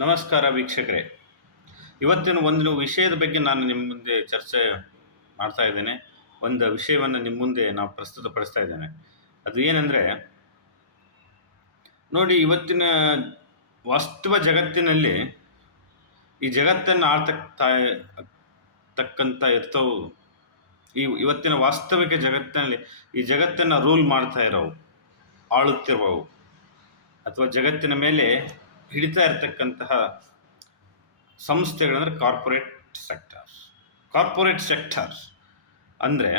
ನಮಸ್ಕಾರ ವೀಕ್ಷಕರೇ. ಇವತ್ತಿನ ಒಂದು ವಿಷಯದ ಬಗ್ಗೆ ನಾನು ನಿಮ್ಮ ಮುಂದೆ ಚರ್ಚೆ ಮಾಡ್ತಾ ಇದ್ದೇನೆ. ಒಂದು ವಿಷಯವನ್ನು ನಿಮ್ಮ ಮುಂದೆ ನಾವು ಪ್ರಸ್ತುತಪಡಿಸ್ತಾ ಇದ್ದೇನೆ. ಅದು ಏನಂದರೆ, ನೋಡಿ, ಇವತ್ತಿನ ವಾಸ್ತವ ಜಗತ್ತಿನಲ್ಲಿ ಈ ಜಗತ್ತನ್ನು ತಕ್ಕಂಥ ಇರ್ತವು. ಇವತ್ತಿನ ವಾಸ್ತವಿಕ ಜಗತ್ತಿನಲ್ಲಿ ಈ ಜಗತ್ತನ್ನು ರೂಲ್ ಮಾಡ್ತಾ ಇರೋವು, ಆಳುತ್ತಿರುವವು, ಅಥವಾ ಜಗತ್ತಿನ ಮೇಲೆ ಹಿಡಿತಾ ಇರತಕ್ಕಂತಹ ಸಂಸ್ಥೆಗಳಂದರೆ ಕಾರ್ಪೊರೇಟ್ ಸೆಕ್ಟರ್ ಅಂದರೆ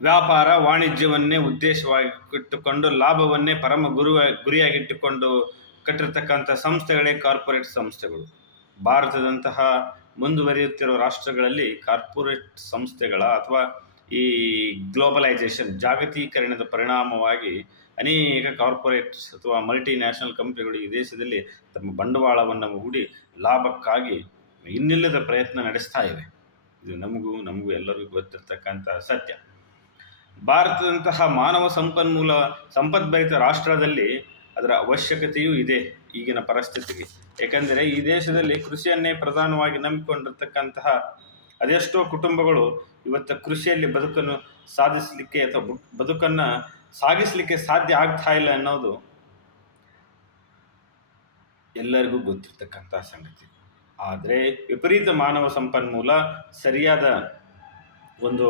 ವ್ಯಾಪಾರ ವಾಣಿಜ್ಯವನ್ನೇ ಉದ್ದೇಶವಾಗಿಟ್ಟುಕೊಂಡು ಲಾಭವನ್ನೇ ಪರಮ ಗುರಿಯಾಗಿಟ್ಟುಕೊಂಡು ಕಟ್ಟಿರ್ತಕ್ಕಂಥ ಸಂಸ್ಥೆಗಳೇ ಕಾರ್ಪೊರೇಟ್ ಸಂಸ್ಥೆಗಳು. ಭಾರತದಂತಹ ಮುಂದುವರಿಯುತ್ತಿರುವ ರಾಷ್ಟ್ರಗಳಲ್ಲಿ ಕಾರ್ಪೊರೇಟ್ ಸಂಸ್ಥೆಗಳ ಅಥವಾ ಈ ಗ್ಲೋಬಲೈಸೇಷನ್, ಜಾಗತೀಕರಣದ ಪರಿಣಾಮವಾಗಿ ಅನೇಕ ಕಾರ್ಪೊರೇಟ್ಸ್ ಅಥವಾ ಮಲ್ಟಿನ್ಯಾಷನಲ್ ಕಂಪ್ನಿಗಳು ಈ ದೇಶದಲ್ಲಿ ತಮ್ಮ ಬಂಡವಾಳವನ್ನು ಹೂಡಿ ಲಾಭಕ್ಕಾಗಿ ಇನ್ನಿಲ್ಲದ ಪ್ರಯತ್ನ ನಡೆಸ್ತಾ ಇವೆ. ಇದು ನಮಗೂ ಎಲ್ಲರಿಗೂ ಗೊತ್ತಿರ್ತಕ್ಕಂಥ ಸತ್ಯ. ಭಾರತದಂತಹ ಮಾನವ ಸಂಪದ್ಭರಿತ ರಾಷ್ಟ್ರದಲ್ಲಿ ಅದರ ಅವಶ್ಯಕತೆಯೂ ಇದೆ ಈಗಿನ ಪರಿಸ್ಥಿತಿಗೆ. ಏಕೆಂದರೆ ಈ ದೇಶದಲ್ಲಿ ಕೃಷಿಯನ್ನೇ ಪ್ರಧಾನವಾಗಿ ನಂಬಿಕೊಂಡಿರ್ತಕ್ಕಂತಹ ಅದೆಷ್ಟೋ ಕುಟುಂಬಗಳು ಇವತ್ತು ಕೃಷಿಯಲ್ಲಿ ಬದುಕನ್ನು ಸಾಧಿಸಲಿಕ್ಕೆ ಅಥವಾ ಬದುಕನ್ನು ಸಾಗಿಸಲಿಕ್ಕೆ ಸಾಧ್ಯ ಆಗ್ತಾ ಇಲ್ಲ ಅನ್ನೋದು ಎಲ್ಲರಿಗೂ ಗೊತ್ತಿರ್ತಕ್ಕಂಥ ಸಂಗತಿ. ಆದರೆ ವಿಪರೀತ ಮಾನವ ಸಂಪನ್ಮೂಲ, ಸರಿಯಾದ ಒಂದು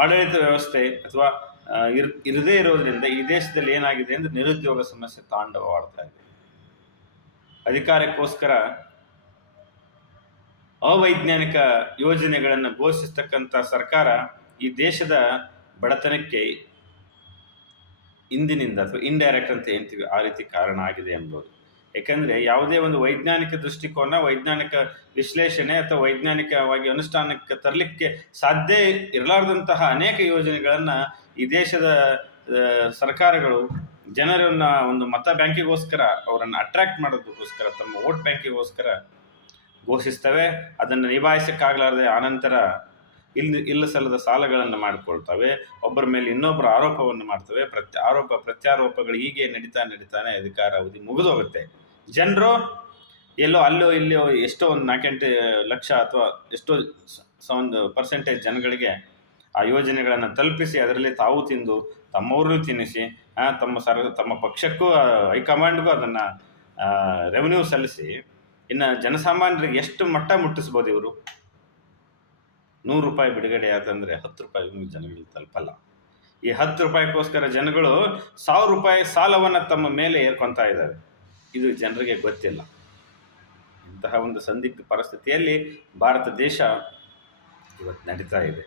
ಆಡಳಿತ ವ್ಯವಸ್ಥೆ ಅಥವಾ ಇರದೇ ಇರೋದ್ರಿಂದ ಈ ದೇಶದಲ್ಲಿ ಏನಾಗಿದೆ ಅಂದರೆ ನಿರುದ್ಯೋಗ ಸಮಸ್ಯೆ ತಾಂಡವವಾಡ್ತಾ ಇದೆ. ಅಧಿಕಾರಕ್ಕೋಸ್ಕರ ಅವೈಜ್ಞಾನಿಕ ಯೋಜನೆಗಳನ್ನು ಘೋಷಿಸ್ತಕ್ಕಂಥ ಸರ್ಕಾರ ಈ ದೇಶದ ಬಡತನಕ್ಕೆ ಇಂದಿನಿಂದ ಅಥವಾ ಇಂಡೈರೆಕ್ಟ್ ಅಂತ ಹೇಳ್ತೀವಿ, ಆ ರೀತಿ ಕಾರಣ ಆಗಿದೆ ಎಂಬುದು. ಏಕೆಂದರೆ ಯಾವುದೇ ಒಂದು ವೈಜ್ಞಾನಿಕ ದೃಷ್ಟಿಕೋನ, ವೈಜ್ಞಾನಿಕ ವಿಶ್ಲೇಷಣೆ ಅಥವಾ ವೈಜ್ಞಾನಿಕವಾಗಿ ಅನುಷ್ಠಾನಕ್ಕೆ ತರಲಿಕ್ಕೆ ಸಾಧ್ಯ ಇರಲಾರ್ದಂತಹ ಅನೇಕ ಯೋಜನೆಗಳನ್ನು ಈ ದೇಶದ ಸರ್ಕಾರಗಳು ಜನರನ್ನು ಒಂದು ಮತ ಬ್ಯಾಂಕಿಗೋಸ್ಕರ, ಅವರನ್ನು ಅಟ್ರಾಕ್ಟ್ ಮಾಡೋದಕ್ಕೋಸ್ಕರ, ತಮ್ಮ ವೋಟ್ ಬ್ಯಾಂಕಿಗೋಸ್ಕರ ಘೋಷಿಸ್ತವೆ. ಅದನ್ನು ನಿಭಾಯಿಸಕ್ಕಾಗಲಾರದೆ ಆನಂತರ ಇಲ್ಲ ಸಲ್ಲದ ಸಾಲಗಳನ್ನು ಮಾಡಿಕೊಳ್ತವೆ, ಒಬ್ಬರ ಮೇಲೆ ಇನ್ನೊಬ್ಬರ ಆರೋಪವನ್ನು ಮಾಡ್ತವೆ. ಪ್ರತ್ಯಾರೋಪಗಳು ಹೀಗೆ ನಡೀತಾನೆ ಅಧಿಕಾರಾವಧಿ ಮುಗಿದೋಗುತ್ತೆ. ಜನರು ಎಲ್ಲೋ ಅಲ್ಲೋ ಇಲ್ಲೋ ಎಷ್ಟೋ ಒಂದು 4-8 ಲಕ್ಷ ಅಥವಾ ಎಷ್ಟೋ ಒಂದು ಪರ್ಸೆಂಟೇಜ್ ಜನಗಳಿಗೆ ಆ ಯೋಜನೆಗಳನ್ನು ತಲುಪಿಸಿ ಅದರಲ್ಲಿ ತಾವು ತಿಂದು ತಮ್ಮವ್ರನ್ನೂ ತಿನ್ನಿಸಿ ತಮ್ಮ ಪಕ್ಷಕ್ಕೂ ಹೈಕಮಾಂಡ್ಗೂ ಅದನ್ನು ರೆವೆನ್ಯೂ ಸಲ್ಲಿಸಿ, ಇನ್ನು ಜನಸಾಮಾನ್ಯರಿಗೆ ಎಷ್ಟು ಮಟ್ಟ ಮುಟ್ಟಿಸ್ಬೋದು ಇವರು? 100 ರೂಪಾಯಿ ಬಿಡುಗಡೆ ಆತಂದರೆ 10 ರೂಪಾಯಿ ಜನಗಳಿಗೆ ತಲುಪಲ್ಲ. ಈ 10 ರೂಪಾಯಿಗೋಸ್ಕರ ಜನಗಳು 1000 ರೂಪಾಯಿ ಸಾಲವನ್ನು ತಮ್ಮ ಮೇಲೆ ಏರ್ಕೊತಾ ಇದ್ದಾರೆ. ಇದು ಜನರಿಗೆ ಗೊತ್ತಿಲ್ಲ. ಇಂತಹ ಒಂದು ಸಂದಿಗ್ಧ ಪರಿಸ್ಥಿತಿಯಲ್ಲಿ ಭಾರತ ದೇಶ ಇವತ್ತು ನಡೀತಾ ಇದೆ.